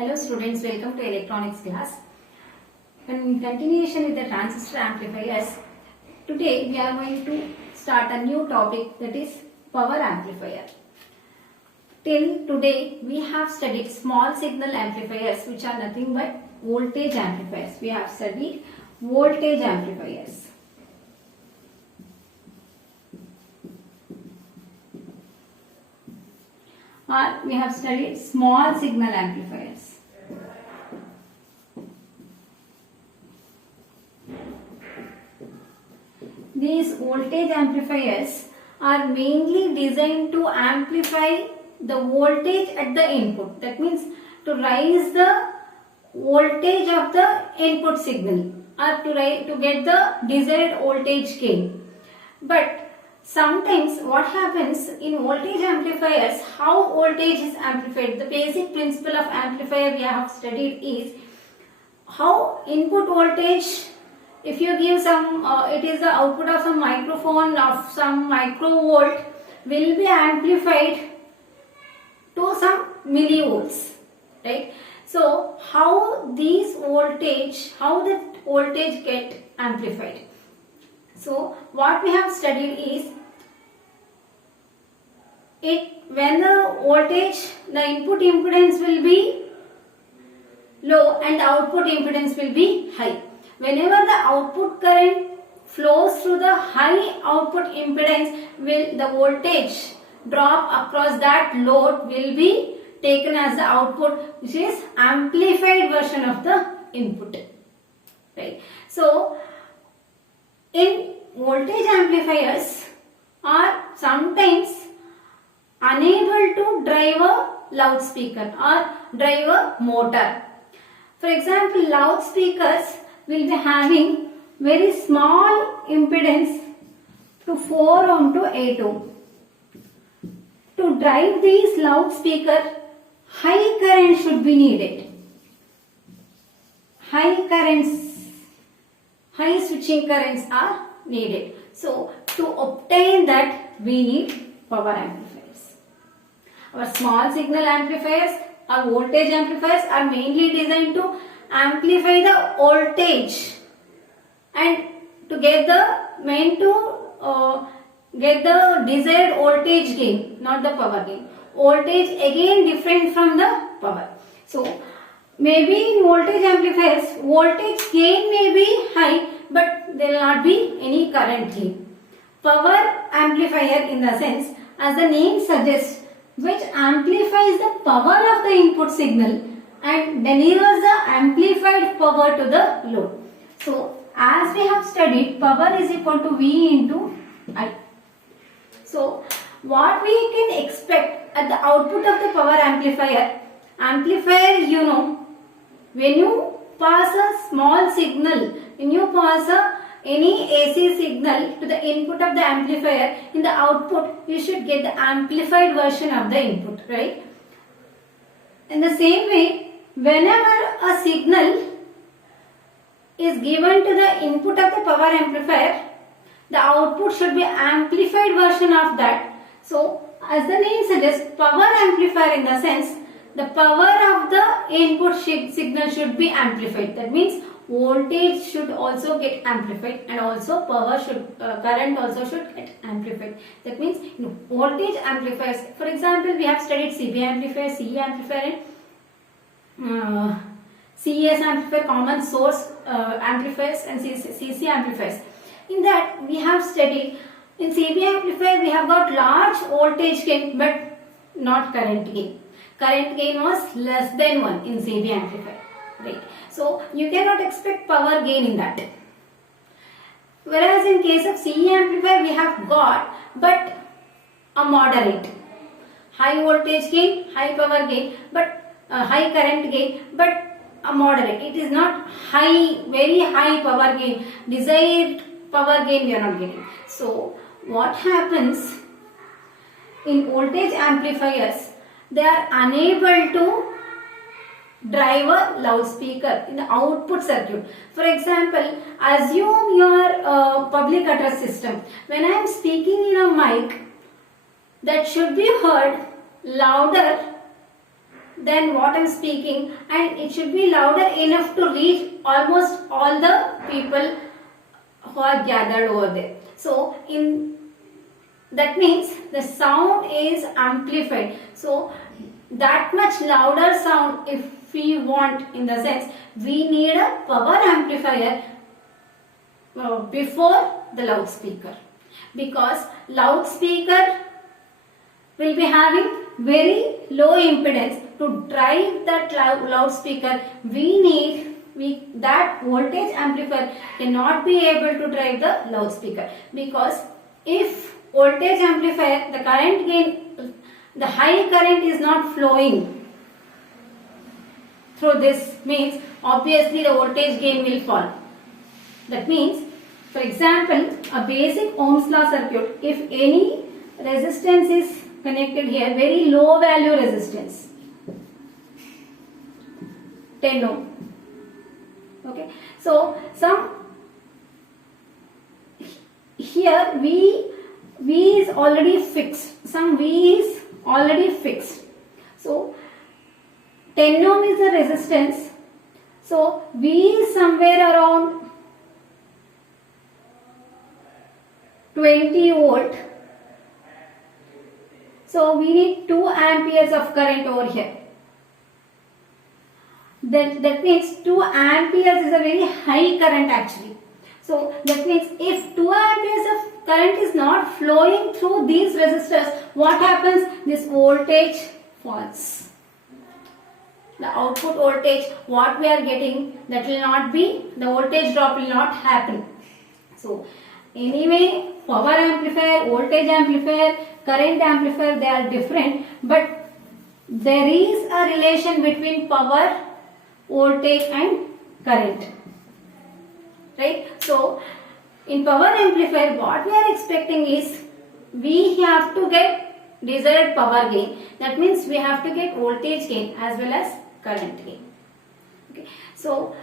Hello students, welcome to electronics class. In continuation with the transistor amplifiers, today we are going to start a new topic, that is power amplifier. Till today we have studied small signal amplifiers, which are nothing but voltage amplifiers. We have studied voltage amplifiers. Or we have studied small signal amplifiers. These voltage amplifiers are mainly designed to amplify the voltage at the input. That means to raise the voltage of the input signal or to get the desired voltage gain. But sometimes what happens in voltage amplifiers, how voltage is amplified, the basic principle of amplifier we have studied is how input voltage, if you give some, it is the output of some microphone of some microvolt, will be amplified to some millivolts, right? So how these voltage, how the voltage get amplified? So what we have studied is when the voltage, the input impedance will be low and the output impedance will be high. Whenever the output current flows through the high output impedance, the voltage drop across that load will be taken as the output, which is amplified version of the input, right? So in voltage amplifiers are sometimes unable to drive a loudspeaker or drive a motor. For example, loudspeakers will be having very small impedance to 4 ohm to 8 ohm. To drive these loudspeaker, high current should be needed. High switching currents are needed. So to obtain that, we need power amplifiers. Our small signal amplifiers or voltage amplifiers are mainly designed to amplify the voltage and to get the desired voltage gain, not the power gain. Voltage again different from the power. So maybe in voltage amplifiers, voltage gain may be high, but there will not be any current gain. Power amplifier, in the sense, as the name suggests, which amplifies the power of the input signal and delivers the amplified power to the load. So as we have studied, power is equal to V into I. So what we can expect at the output of the power amplifier, you know, when you pass a small signal, when you pass any AC signal to the input of the amplifier, in the output you should get the amplified version of the input, right? In the same way, whenever a signal is given to the input of the power amplifier, the output should be amplified version of that. So as the name suggests, power amplifier, in the sense, the power of the input signal should be amplified. That means voltage should also get amplified, and also current also should get amplified. That means voltage amplifiers, for example, we have studied CB amplifier, CE amplifier, and CES amplifier, common source amplifiers, and CC amplifiers. In that we have studied, in CB amplifier we have got large voltage gain but not current gain. Current gain was less than 1 in CB amplifier, right? So you cannot expect power gain in that. Whereas in case of CE amplifier, we have got but a moderate. High voltage gain, high power gain, but high current gain, but a moderate. It is not high, very high power gain. Desired power gain we are not getting. So what happens in voltage amplifiers, they are unable to drive a loudspeaker in the output circuit. For example, assume your public address system. When I am speaking in a mic, that should be heard louder than what I'm speaking, and it should be louder enough to reach almost all the people who are gathered over there. So that means the sound is amplified. So that much louder sound if we want, in the sense we need a power amplifier before the loudspeaker, because loudspeaker will be having very low impedance. To drive that loudspeaker that voltage amplifier cannot be able to drive the loudspeaker, because if voltage amplifier, the current gain, the high current is not flowing through this, means obviously the voltage gain will fall. That means, for example, a basic Ohm's law circuit, if any resistance is connected here, very low value resistance, 10 ohm. Okay, so here V is already fixed. Some V is already fixed. So 10 ohm is the resistance. So V is somewhere around 20 volt. So we need 2 amperes of current over here. That means 2 amperes is a very high current actually. So that means if 2 amperes of current is not flowing through these resistors, what happens? This voltage falls. The output voltage, what we are getting, that will not be, the voltage drop will not happen. So anyway, power amplifier, voltage amplifier, current amplifier, they are different, but there is a relation between power, voltage and current, right? So in power amplifier, what we are expecting is we have to get desired power gain. That means we have to get voltage gain as well as current gain. Okay, so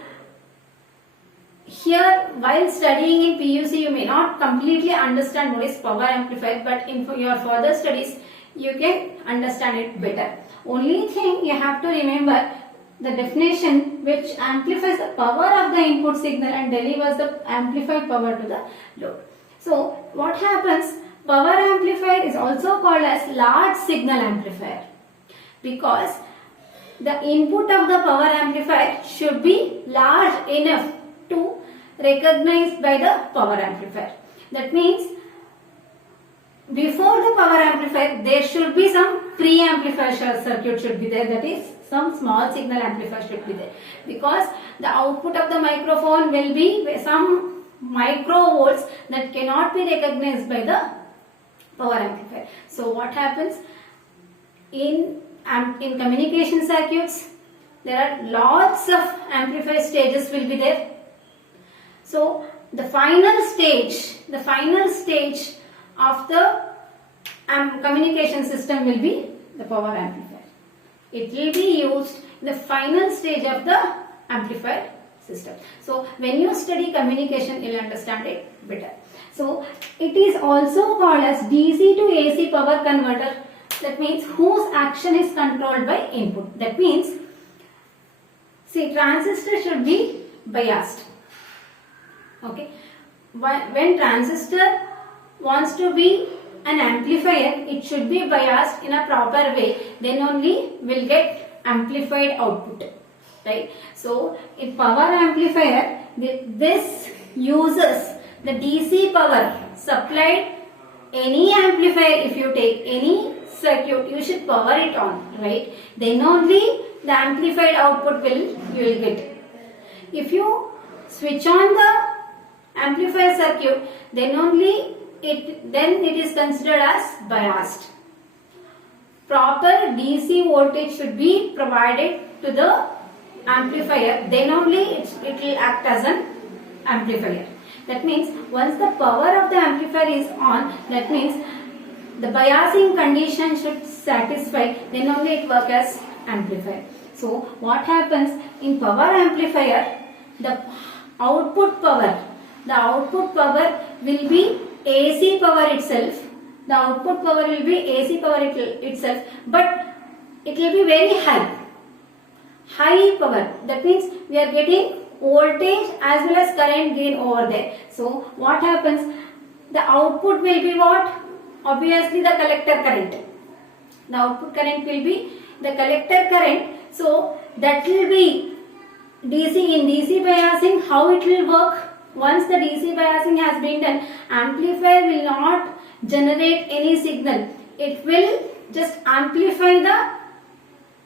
here while studying in PUC, you may not completely understand what is power amplifier, but in your further studies you can understand it better. Only thing you have to remember, the definition which amplifies the power of the input signal and delivers the amplified power to the load. So what happens? Power amplifier is also called as large signal amplifier, because the input of the power amplifier should be large enough to recognized by the power amplifier. That means before the power amplifier there should be some pre-amplifier circuit should be there, that is some small signal amplifier should be there, because the output of the microphone will be some microvolts that cannot be recognized by the power amplifier. So what happens in communication circuits, there are lots of amplifier stages will be there. So the final stage of the communication system will be the power amplifier. It will be used in the final stage of the amplifier system. So when you study communication, you will understand it better. So it is also called as DC to AC power converter. That means whose action is controlled by input. That means, see, transistor should be biased. Okay, when transistor wants to be an amplifier, it should be biased in a proper way, then only will get amplified output, right? So in power amplifier, this uses the DC power supplied. Any amplifier, if you take any circuit, you should power it on, right? Then only the amplified output you will get. If you switch on the amplifier circuit, then only it is considered as biased. Proper DC voltage should be provided to the amplifier, then only it will act as an amplifier. That means once the power of the amplifier is on, that means the biasing condition should satisfy, then only it works as amplifier. So what happens in power amplifier, the output power will be AC power itself. The output power will be AC power itself, but it will be very high. high power. That means we are getting voltage as well as current gain over there. So what happens? The output will be what? Obviously the collector current. The output current will be the collector current. So that will be DC. In DC biasing, how it will work? Once the DC biasing has been done, amplifier will not generate any signal. It will just amplify the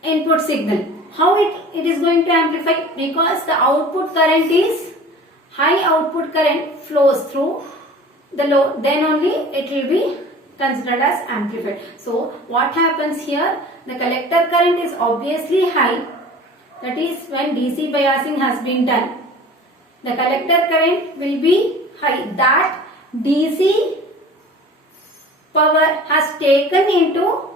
input signal. How it is going to amplify? Because the output current is high, output current flows through the load, then only it will be considered as amplified. So what happens here? The collector current is obviously high. That is when DC biasing has been done. The collector current will be high. That DC power has taken into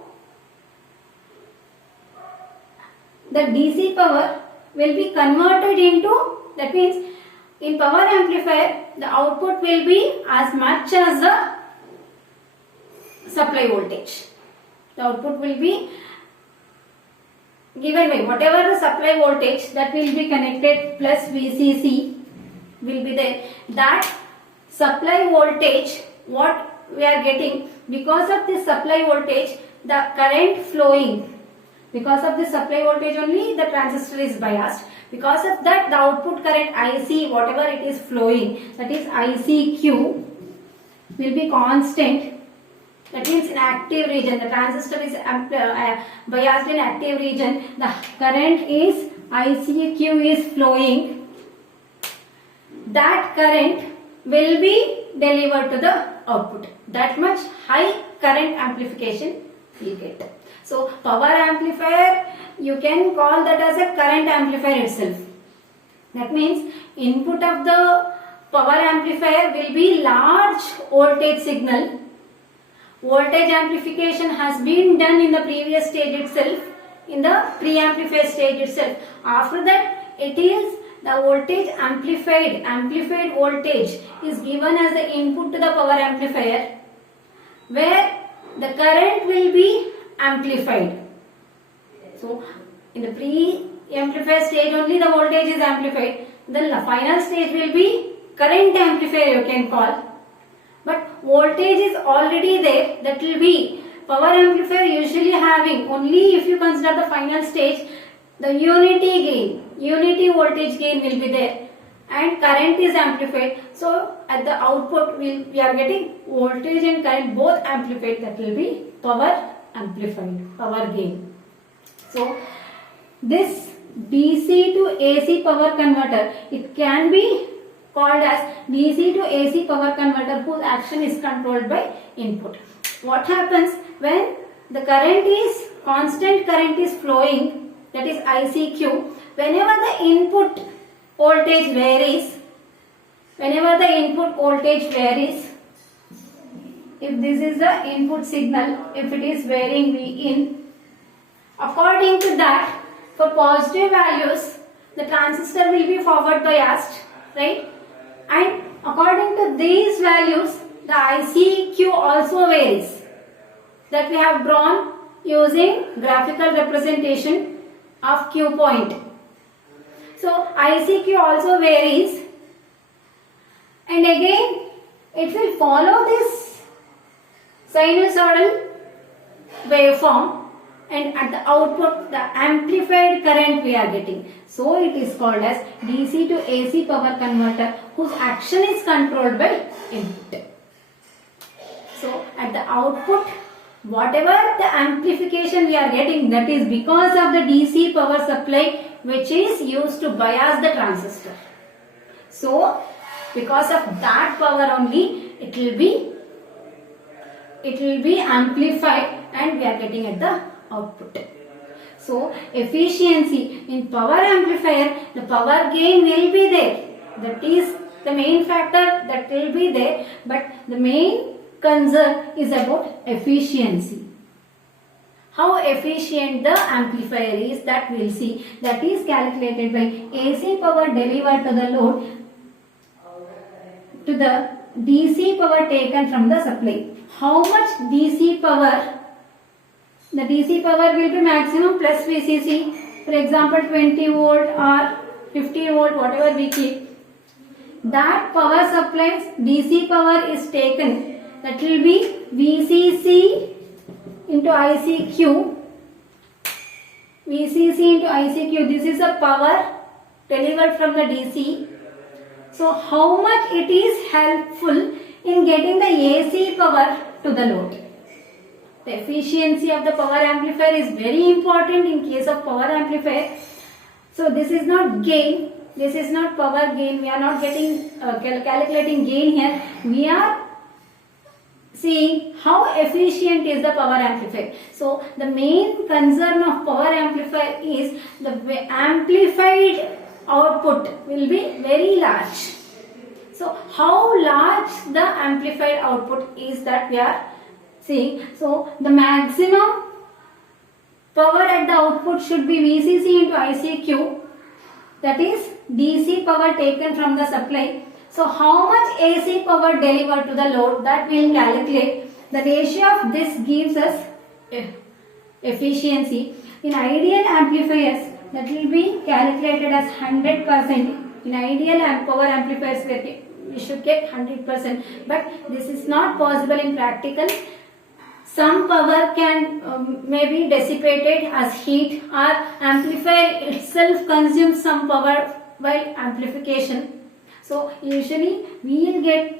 the DC power will be converted into, that means in power amplifier the output will be as much as the supply voltage. The output will be given by whatever the supply voltage that will be connected plus VCC will be there. That supply voltage, what we are getting, because of this supply voltage the current flowing, because of the supply voltage only the transistor is biased. Because of that the output current IC, whatever it is flowing, that is ICQ, will be constant. That means in active region, the transistor is biased in active region, the current is ICQ is flowing. That current will be delivered to the output. That much high current amplification we get. So power amplifier, you can call that as a current amplifier itself. That means input of the power amplifier will be large voltage signal. Voltage amplification has been done in the previous stage itself, in the pre-amplifier stage itself. After that it is the voltage amplified voltage is given as the input to the power amplifier, where the current will be amplified. So in the pre-amplifier stage only the voltage is amplified. Then the final stage will be current amplifier, you can call. But voltage is already there. That will be power amplifier usually having, only if you consider the final stage, the unity gain, unity voltage gain will be there, and current is amplified. So at the output we are getting voltage and current both amplified. That will be power amplified, power gain. So this DC to AC power converter, it can be called as DC to AC power converter whose action is controlled by input. What happens when the current is, constant current is flowing, that is ICQ, whenever the input voltage varies, if this is the input signal, if it is varying Vin, according to that, for positive values the transistor will be forward biased, right? And according to these values the ICQ also varies, that we have drawn using graphical representation of Q point. So ICQ also varies, and again it will follow this sinusoidal waveform, and at the output the amplified current we are getting. So it is called as DC to AC power converter whose action is controlled by input. So at the output, whatever the amplification we are getting, that is because of the DC power supply which is used to bias the transistor. So because of that power only it will be amplified and we are getting at the output. So efficiency in power amplifier, the power gain will be there. That is the main factor that will be there, but the main concern is about efficiency. How efficient the amplifier is, that we will see. That is calculated by AC power delivered to the load to the DC power taken from the supply. How much DC power? The DC power will be maximum plus VCC. for example 20 volt or 50 volt, whatever we keep, that power supplies DC power is taken, that will be VCC into ICQ. VCC into ICQ, this is a power delivered from the DC. So how much it is helpful in getting the AC power to the load. The efficiency of the power amplifier is very important in case of power amplifier. So this is not gain, this is not power gain, we are not getting calculating gain here. We are seeing how efficient is the power amplifier. So the main concern of power amplifier is the amplified output will be very large. So how large the amplified output is, that we are seeing. So the maximum power at the output should be VCC into ICQ, that is DC power taken from the supply. So how much AC power delivered to the load, that we will calculate. The ratio of this gives us efficiency. In ideal amplifiers, that will be calculated as 100%. In ideal power amplifiers, we should get 100%. But this is not possible in practical. Some power can may be dissipated as heat, or amplifier itself consumes some power while amplification. So usually we will get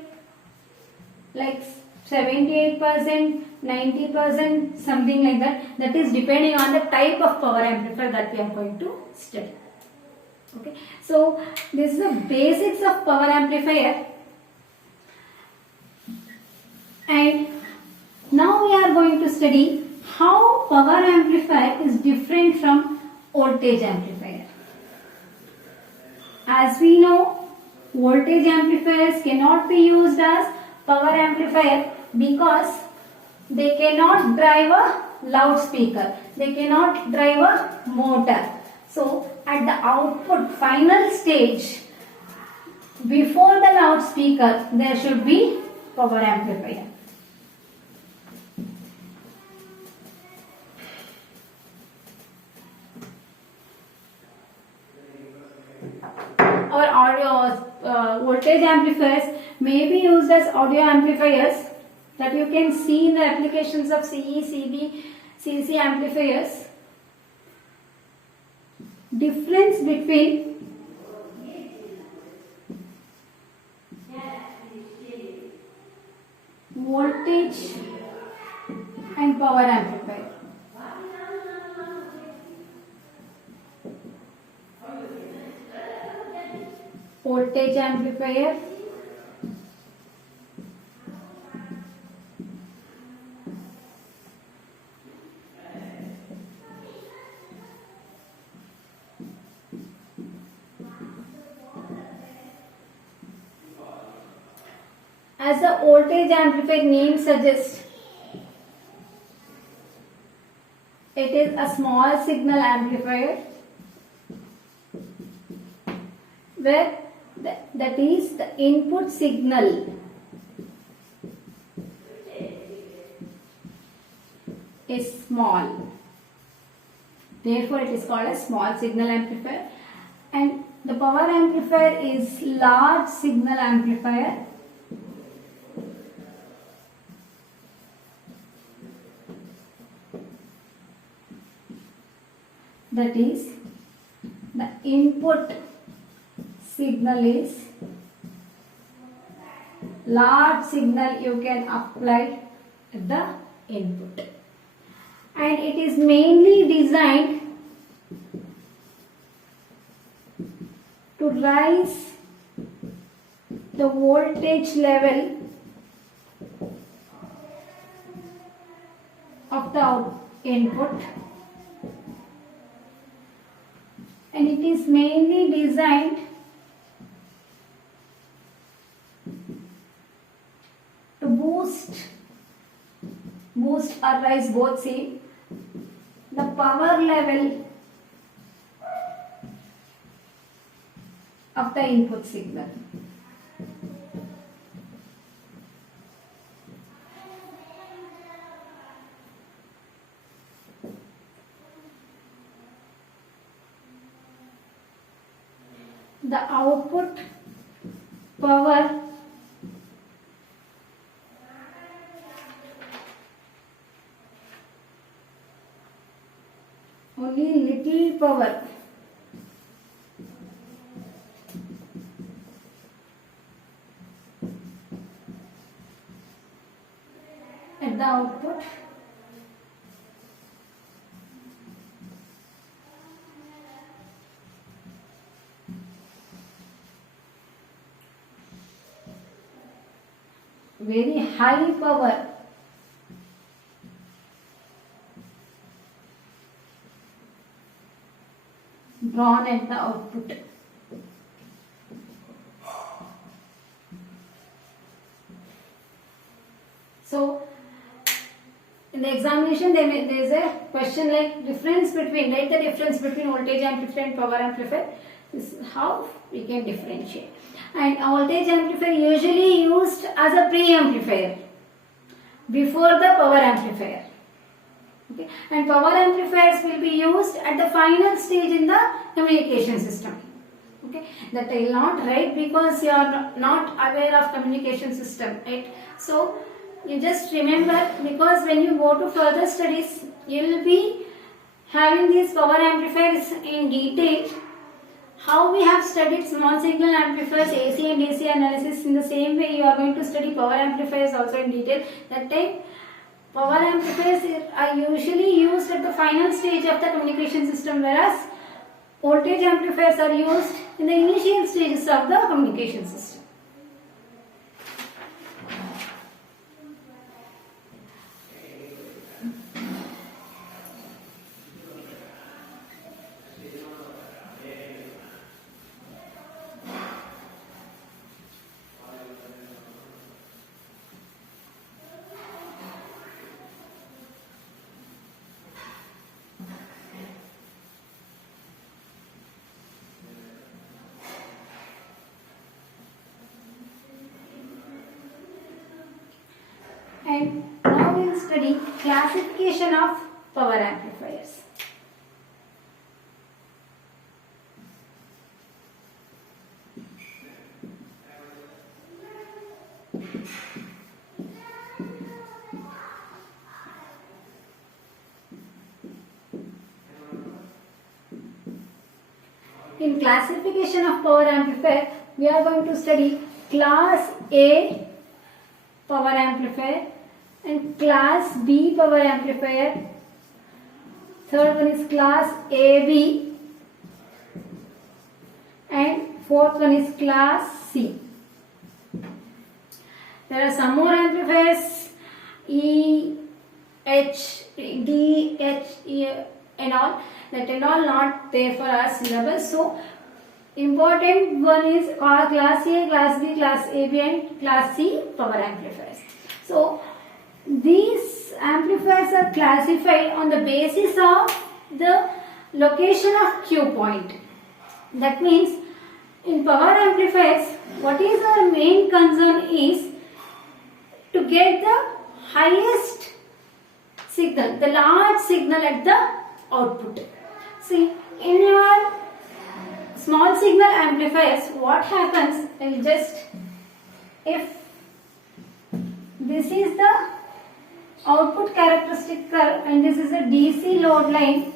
like 78%, 90%, something like that. That is depending on the type of power amplifier that we are going to study. Okay, so this is the basics of power amplifier, and now we are going to study how power amplifier is different from voltage amplifier. As we know, voltage amplifiers cannot be used as power amplifier because they cannot drive a loudspeaker, they cannot drive a motor. So at the output final stage, before the loudspeaker, there should be power amplifier. Our audio voltage amplifiers may be used as audio amplifiers, that you can see in the applications of CE, CB, CC amplifiers. Difference between voltage and power amplifier. Voltage amplifier, as the voltage amplifier name suggests, it is a small signal amplifier where that is the input signal is small. Therefore, it is called a small signal amplifier. And the power amplifier is large signal amplifier. That is, the input signal is large signal you can apply at the input, and it is mainly designed to rise the voltage level of the input, and it is mainly designed to boost or rise both the power level of the input signal. the output power only little power at the output very high power drawn at the output. So in the examination there is a question like difference between, write the difference between voltage amplifier and power amplifier. This is how we can differentiate. And a voltage amplifier usually used as a pre-amplifier before the power amplifier. Okay. And power amplifiers will be used at the final stage in the communication system. Okay. That I will not write because you are not aware of communication system, right? So you just remember, because when you go to further studies you will be having these power amplifiers in detail. How we have studied small signal amplifiers, AC and DC analysis, in the same way you are going to study power amplifiers also in detail. That time power amplifiers are usually used at the final stage of the communication system, whereas voltage amplifiers are used in the initial stages of the communication system. And now we will study classification of power amplifiers. In classification of power amplifier, we are going to study class A power amplifier and class B power amplifier. Third one is class AB and fourth one is class C. There are some more amplifiers, E, H, D, H, E and all. That and all not there for our syllabus. So important one is class A, class B, class AB and class C power amplifiers. So these amplifiers are classified on the basis of the location of Q point. That means in power amplifiers, what is our main concern is to get the highest signal, the large signal at the output. See, in your small signal amplifiers, what happens, if this is the output characteristic curve and this is a DC load line,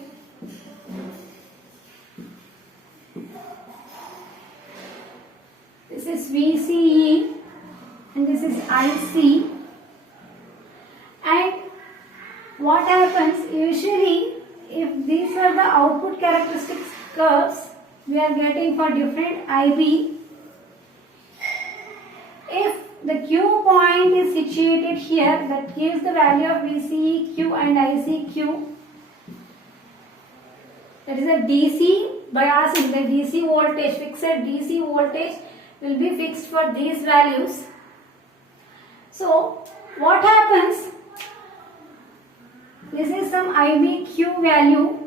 this is VCE and this is IC, and what happens usually, if these are the output characteristics curves we are getting for different IB, if the Q point is situated here, that gives the value of VCEQ and ICQ. That is a DC biasing, the DC voltage, fixed DC voltage will be fixed for these values. So what happens, this is some IBQ value,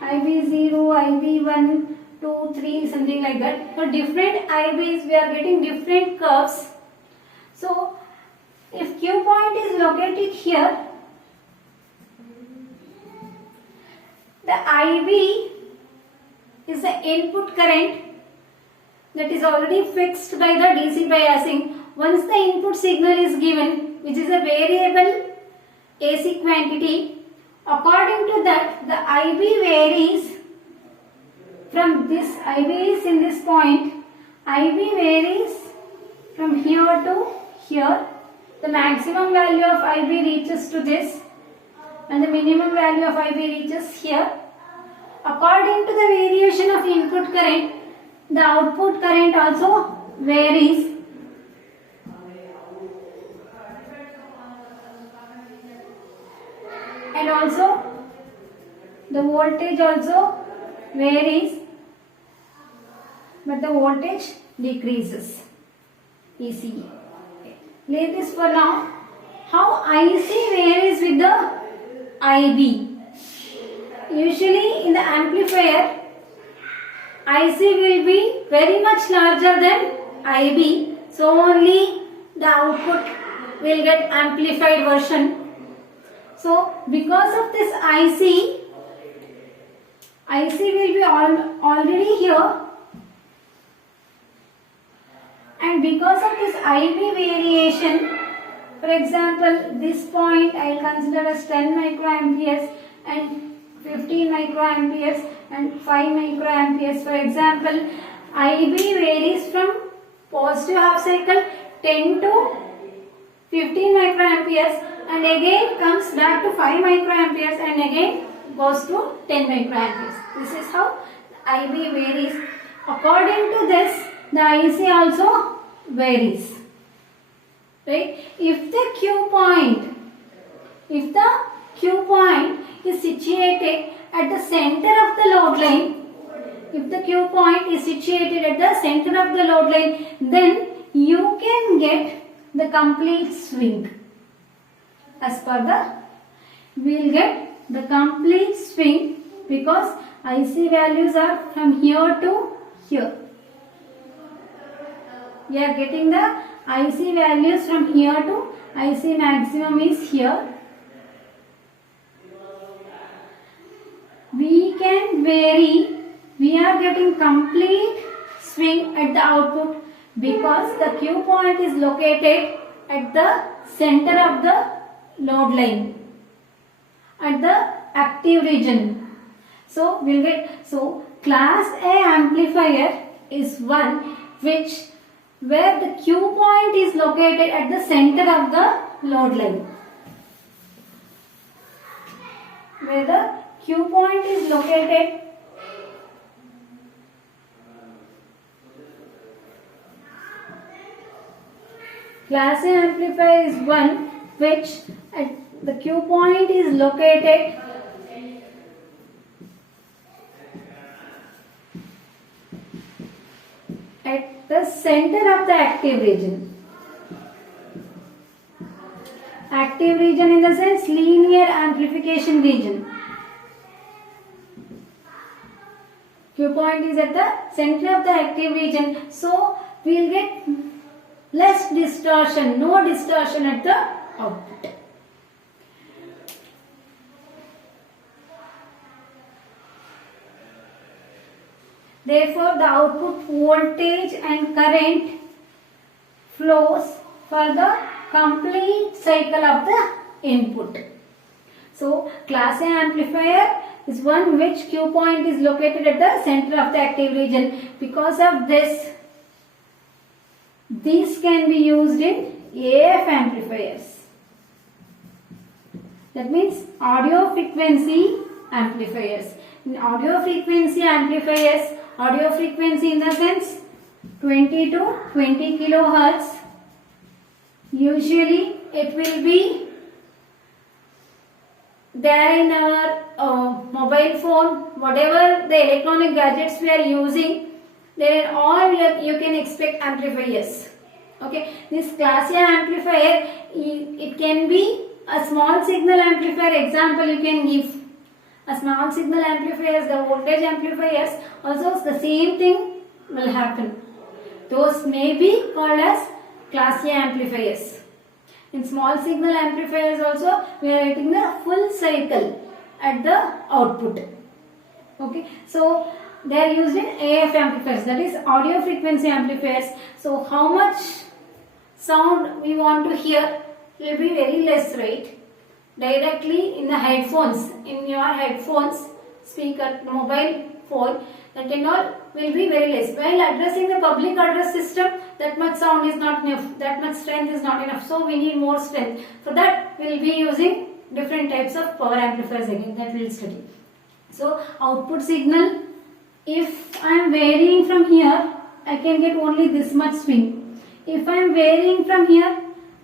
IB0, IB1, 2, 3, something like that. For different IBs we are getting different curves. So if Q point is located here, the IB is the input current that is already fixed by the DC biasing. Once the input signal is given, which is a variable AC quantity, according to that the IB varies from this. IB is in this point. IB varies from here to here. The maximum value of IB reaches to this and the minimum value of IB reaches here. According to the variation of input current, the output current also varies. And also the voltage also varies, but the voltage decreases. ECE. Leave this for now. How IC varies with the IB? Usually in the amplifier, IC will be very much larger than IB, so only the output will get amplified version. So because of this IC will be already here, and because of this IB variation, for example, this point I will consider as 10 microamperes and 15 microamperes and 5 microamperes. For example, IB varies from positive half cycle 10 to 15 microamperes and again comes back to 5 microamperes and again goes to 10 microamperes. This is how IB varies. According to this, the IC also varies. Right? If the Q point is situated at the center of the load line, then you can get the complete swing. We'll get the complete swing because IC values are from here to here. We are getting the IC values from here to IC maximum is here. We can vary. We are getting complete swing at the output because the Q point is located at the center of the load line, at the active region. So we'll get, so class A amplifier is one where the Q point is located at the center of the load line. Where the Q point is located class A amplifier is one which at the Q point is located at the center of the active region. Active region in the sense linear amplification region. Q point is at the center of the active region, so we will get less distortion, no distortion at the output. Therefore, the output voltage and current flows for the complete cycle of the input. So, class A amplifier is one which Q point is located at the center of the active region. Because of this, these can be used in AF amplifiers. That means audio frequency amplifiers. In audio frequency amplifiers, audio frequency in the sense 20 to 20 kilohertz. Usually it will be there in our mobile phone, whatever the electronic gadgets we are using, there all you can expect amplifiers. Okay, this class A amplifier, it can be a small signal amplifier. Example you can give a small signal amplifiers, the voltage amplifiers, also the same thing will happen. Those may be called as class A amplifiers. In small signal amplifiers also we are getting the full cycle at the output. Okay, so they are used in AF amplifiers, that is audio frequency amplifiers. So how much sound we want to hear will be very less, right? Directly in the headphones, in your headphones, speaker, mobile phone, that and all will be very less. While addressing the public address system, that much sound is not enough, that much strength is not enough. So we need more strength. For that, we will be using different types of power amplifiers again that we will study. So output signal, if I am varying from here, I can get only this much swing. If I am varying from here,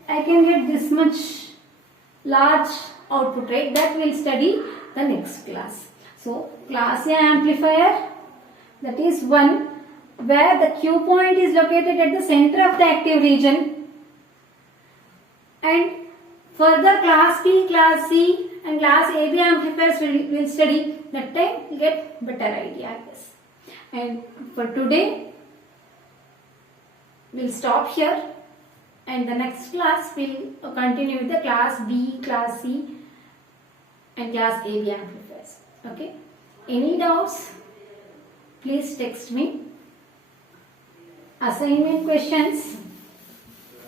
I can get this much large output, right? That we will study the next class. So class A amplifier, that is one where the Q point is located at the center of the active region, and further class B, class C and class AB amplifiers will study. That time you get better idea, I guess. And for today we'll stop here, and the next class will continue with the class B, class C and class AB amplifiers. Okay. Any doubts? Please text me. Assignment questions.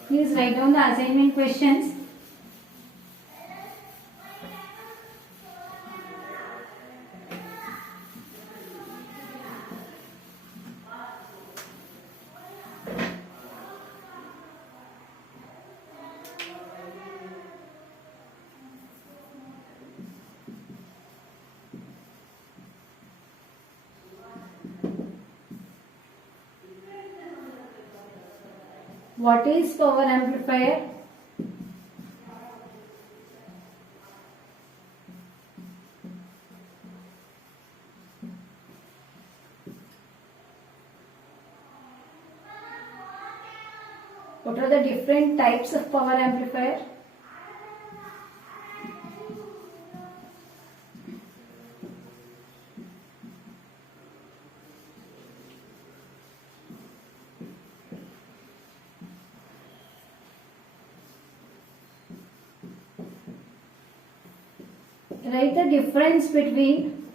Please write down the assignment questions. What is power amplifier? What are the different types of power amplifier? Write the difference between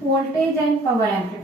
voltage and power amplifier.